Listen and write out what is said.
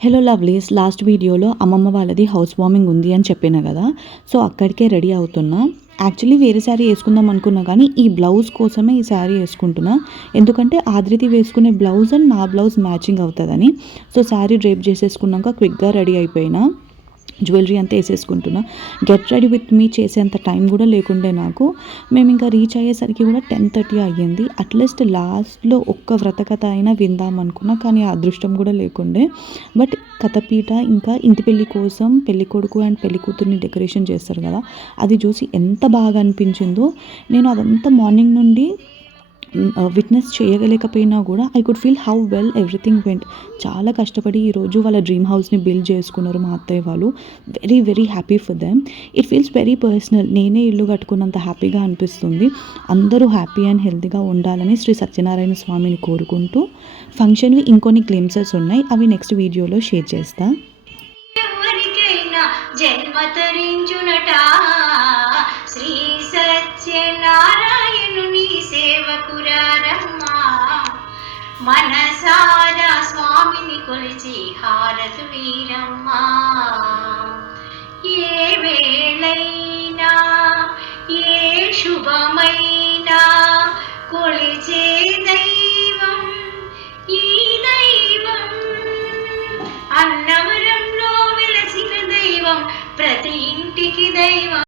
Hello lovelies last వీడియోలో అమ్మమ్మ వాళ్ళది హౌస్ వార్మింగ్ ఉంది అని చెప్పిన కదా? సో అక్కడికే రెడీ అవుతున్నా. యాక్చువల్లీ వేరే శారీ వేసుకుందాం అనుకున్నా కానీ ఈ బ్లౌజ్ కోసమే ఈ శారీ వేసుకుంటున్నా. ఎందుకంటే ఆద్రితి వేసుకునే బ్లౌజ్ అండ్ నా బ్లౌజ్ మ్యాచింగ్ అవుతుందని. సో శారీ డ్రేప్ చేసేసుకున్నాక క్విక్గా రెడీ అయిపోయినా. జ్యువెలరీ అంతా వేసేసుకుంటున్నా. గెట్ రెడీ విత్ మీ చేసేంత టైం కూడా లేకుండే నాకు. మేము ఇంకా రీచ్ అయ్యేసరికి కూడా టెన్ థర్టీ అయ్యింది. అట్లీస్ట్ లాస్ట్లో ఒక్క వ్రతకథ అయినా విందాం అనుకున్నా కానీ ఆ అదృష్టం కూడా లేకుండే. బట్ కథపీట ఇంకా ఇంటి పెళ్ళి కోసం పెళ్ళి కొడుకు అండ్ పెళ్ళి కూతుర్ని డెకరేషన్ చేస్తారు కదా అది చూసి ఎంత బాగా అనిపించిందో. నేను అదంతా మార్నింగ్ నుండి విట్నెస్ చేయగలేకపోయినా కూడా I could feel how well everything went చాలా కష్టపడి ఈరోజు వాళ్ళ డ్రీమ్ హౌస్ని బిల్డ్ చేసుకున్నారు మా అత్తయ్య వాళ్ళు. Very very happy for them it feels very personal నేనే ఇల్లు కట్టుకున్నంత హ్యాపీగా అనిపిస్తుంది. అందరూ హ్యాపీ అండ్ హెల్తీగా ఉండాలని శ్రీ సత్యనారాయణ స్వామిని కోరుకుంటూ ఫంక్షన్వి ఇంకొన్ని గ్లిమ్సెస్ ఉన్నాయి. అవి నెక్స్ట్ వీడియోలో షేర్ చేస్తా. జన్మ తరించునట. మనసారా స్వామిని కొలిచి హారతు వీరమ్మ ఏ వేళైనా ఏ శుభమైనా కొలిచే దైవం ఈ దైవం అన్నవరంలో వెలసిన దైవం ప్రతి ఇంటికి దైవం